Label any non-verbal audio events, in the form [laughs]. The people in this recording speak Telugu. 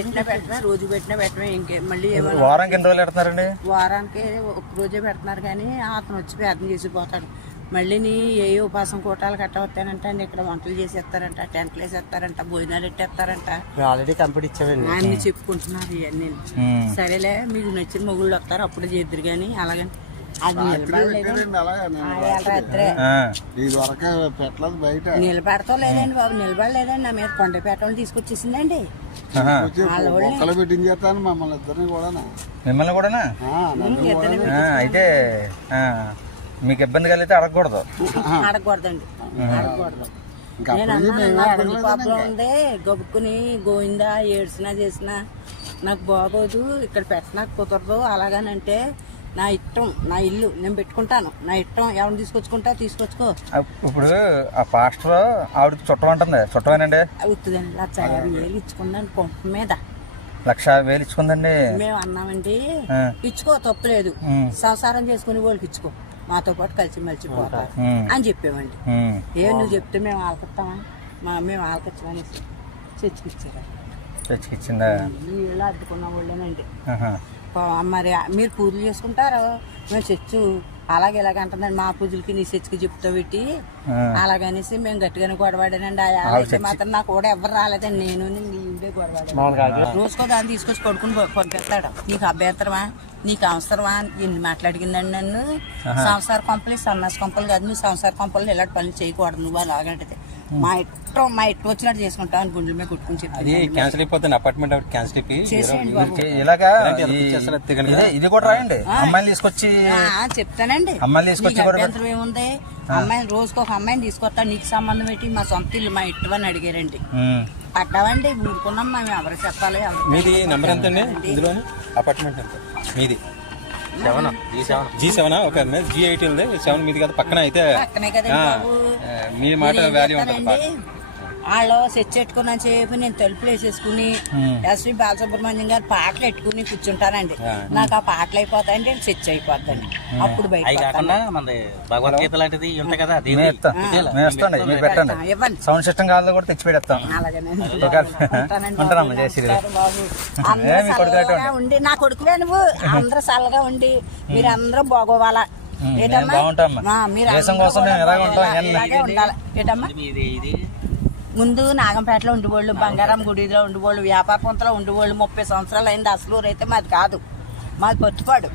అది పెట్టినా రోజు పెట్టినా ఇంకే మళ్ళీ వారానికి ఎన్ని రోజులు పెడతారండి? వారానికి ఒక రోజే పెడుతున్నారు కానీ అతను వచ్చి ప్రార్థన చేసిపోతాడు. మళ్ళీ నీ ఏ ఉపాసం కూటాలు కట్ట వస్తానంట అండి ఇక్కడ వంటలు చేసేస్తారంట టెంట్లు వేసేస్తారంట భోజనాలు పెట్టేస్తారంట. మేము ఆల్రెడీ కంప్లీట్ ఇచ్చామండి. అన్ని చెప్పుకుంటున్నారు ఇవన్నీ. సరేలే మీకు నచ్చిన మొగుళ్ళు వస్తారు అప్పుడు చేద్దరు కానీ అలాగని అది నిలబడలేదు? నిలబడతా లేదండి బాబు నిలబడలేదండి. నా మీద కొండపేట వాళ్ళు తీసుకొచ్చేసిందండి. మొక్కలు పెట్టించేస్తాను మమ్మల్ని ఇద్దరిని కూడా మిమ్మల్ని కూడానా? అయితే ఆ, మీకు ఇబ్బంది కలిగితే అడగకూడదు. అడగకూడదండి. అడగకూడదు. ఇంకా నేను పాపలో ఉంది గబుక్కుని గోయిందా ఏడ్చినా చేసినా నాకు బాగోదు ఇక్కడ పెట్ట కుదరదు అలాగనంటే నా ఇష్టం నా ఇల్లు నేను పెట్టుకుంటాను. నా ఇష్టం ఎవరిని తీసుకొచ్చుకుంటా తీసుకొచ్చుకో. ఇప్పుడు ఆ పాస్టర్ ఆవిడకి చుట్టం అంటుంది. చుట్టమేనండి అవుతుందండి లక్ష యాభై వేలు ఇచ్చుకుందండి పంపు మీద. లక్ష వేలు ఇచ్చుకుందండి. మేము అన్నామండి. ఇచ్చుకో తప్పులేదు. సంసారం చేసుకునే వాళ్ళకి ఇచ్చుకో. మాతో పాటు కలిసి మెలిసి పోతారు. అని చెప్పామండి ఉమ్. ఏ నువ్వు చెప్తే మేము ఆలకిస్తామా? మా మేము ఆలకించమని చర్చకిచ్చారు చర్చికి ఇచ్చిందా? వీళ్ళు అడ్డుకున్న వాళ్ళేనండి. మరి మీరు పూజలు చేసుకుంటారు? మేము చర్చు అలాగే ఇలాగ అంటుందండి. మా పూజలకి నీ చర్చికి చెప్తా పెట్టి. అలాగనేసి మేము గట్టిగానే గొడవాడానండి ఆ అయితే మాత్రం నాకు కూడా ఎవరు రాలేదండి. నేను నీవే గొడవాడాను రోజుకో దాన్ని తీసుకొచ్చి పడుకుని ప- పంపిస్తాడు. నీకు అభ్యంతరమా? నీకు అవసరమా? ఎన్ని మాట్లాడిగిందండి నన్ను. సంసార కొంపలు సన్నాస కొంపలు కాదు. నువ్వు సంసార కొంపలు ఇలాంటి పనులు చేయకూడదు. నువ్వు అలాగంటే మా ఇష్టం మా ఇష్టం వచ్చినట్టు చేసుకుంటావు అని గుండెల మీద కొట్టుకుని అది చెప్పి క్యాన్సిల్ అయిపోతుంది అపార్ట్మెంట్ ఒకటి క్యాన్సిల్ అయిపోయి చేసేయండి బాబు. ఇది- ఇలాగా ఈ- కూడా రాయండి. అమ్మాయిని తీసుకొచ్చి ఆ, చెప్తానండి. అమ్మాయిని తీసుకొచ్చి నీకు కూడా అభ్యంతరం ఏముంది? అమ్మాయిని రోజుకు ఒక అమ్మాయిని తీసుకొస్తా నీకు సంబంధం ఏంటి? మా సొంత ఇల్లు మా ఇష్టం అని అడిగారండి. ఉమ్. పడ్డావండి ఊరుకున్నాం మేము ఎవరు చెప్పాలి ఎవరు మీది నెంబర్ ఎంత అండి ఇందులో అపార్ట్మెంట్ ఎంత? మీది? సెవెన్ జీ సెవెన్ ఒక జీ ఎయిట్ ఉంది. సెవెన్ మీది కదా. పక్కన అయితే మీ మాట వాల్యూ ఉంటుంది? వాళ్ళు సెట్ పెట్టుకున్న చెప్పి నేను తలుపులు వేసేసుకుని ఎస్వి బాలసుబ్రహ్మణ్యం గారు పాటలు పెట్టుకుని కూర్చుంటానండి నాకు ఆ పాటలు అయిపోతాయంటే సెచ్ అయిపోద్దండి అప్పుడు బయట భగవద్గీత లాంటిది ఉంటాయి కదా ఇవ్వండి. సౌండ్ సిస్టమ్ కావాలో కూడా తెచ్చి పెడతాం? [laughs] ఉండి. నా కొడుకులే నువ్వు. అందరూ చల్లగా ఉండి మీరు అందరూ బాగోవాలా? ఏటమ్మా? మీరు కోసం మేము ఎలాగ ఉంటాం, ఏటమ్మా? ఇది. ముందు నాగంపేటలో ఉండిపోళ్ళు బంగారం గుడిలో ఉండిపోళ్ళు వ్యాపార పొంతలో ఉండిపోళ్ళు ముప్పై సంవత్సరాలు అయింది అసలు అయితే మాది కాదు. మాది పొత్తుపాడు